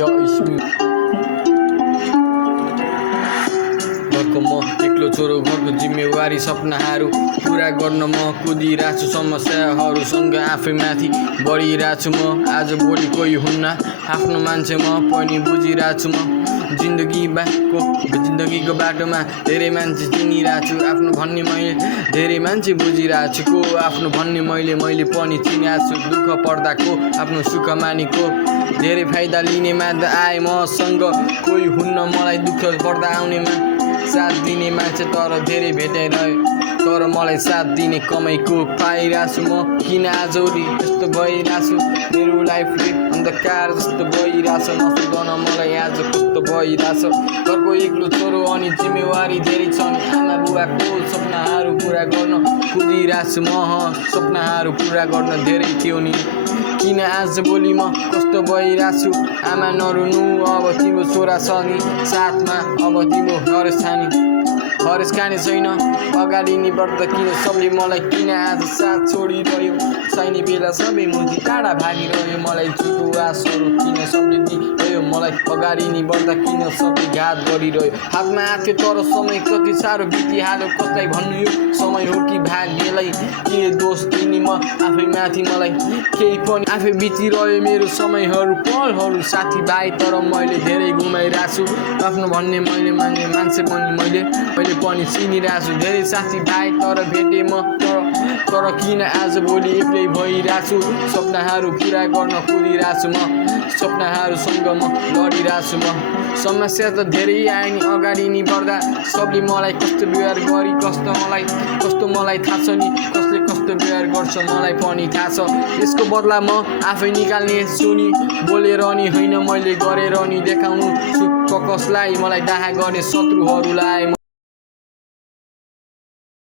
यो इस्मी घरको म एक्लो छोरो घरको जिम्मेवारी सपनाहरू पुरा गर्न म कुदिरहेछु समस्याहरूसँग आफै माथि बढिरहेछु म आज भोलि कोही हुन्न आफ्नो मान्छे म पनि बुझिरहेछु म जिन्दगीको बाटोमा धेरै मान्छे चिनिरहेको छु आफ्नो भन्ने मैले धेरै मान्छे बुझिरहेको छु को आफ्नो भन्ने मैले पनि चिनेको छु दुःख पर्दाको आफ्नो सुख मानेको धेरै फाइदा लिने मान्दा आए मसँग कोही हुन्न मलाई दुःख पर्दा आउनेमा साथ दिने मान्छे तर धेरै भेटाइरह्यो तर मलाई साथ दिने कमाइको पाइरहेको छु म किन आजभोलि यस्तो भइरहेको छु मेरो लाइफले अन्धकार जस्तो भइरहेछ नसुधन मलाई आज कस्तो भइरहेछ घरको एक्लो छोरो अनि जिम्मेवारी धेरै छन् आमा बुबाको सपनाहरू पुरा गर्न कुदिरहेछु म सपनाहरू पुरा गर्न धेरै थियो नि किन आज भोलि म कस्तो भइरहेछु आमा नरुनु अब तिम्रो छोरा छ नि साथमा अब तिम्रो हरेस खाने छैन अगाडि नि बढ्दा किन सबले मलाई किन आज साथ छोडिरह्यो छैन बेला सबै मुजी टाढा भागिरह्यो मलाई झुटो आशहरू किन सबले दियो मलाई अगाडि नि बढ्दा किन सबै घात गरिरह्यो हातमा आथ्यो तर समय कति साह्रो बितिहाल्यो कसलाई भन्नु यो समय हो कि भाग्यलाई के दोष दिने म आफै माथि मलाई केही पनि आफै बितिरह्यो मेरो समयहरू पलहरू साथीभाइ तर मैले धेरै गुमाइरहेको छु आफ्नो भन्ने मैले मान्ने मान्छे पनि मैले पनि चिनिरहेको छु धेरै साथीभाइ तर भेटेँ म तर किन आज भोलि एक्लै भइरहेको छु सपनाहरू पुरा गर्न कुदिरहेको छु म सपनाहरूसँग म लडिरहेको छु म समस्या त धेरै आयो नि अगाडि नि बढ्दा सबले मलाई कस्तो व्यवहार गरी कस्तो मलाई थाहा छ नि कसले कस्तो व्यवहार गर्छ मलाई पनि थाहा छ यसको बदला म आफै निकाल्ने छु नि बोलेर नि होइन मैले गरेर नि देखाउनु छु कसलाई मलाई डाहा गर्ने शत्रुहरूलाई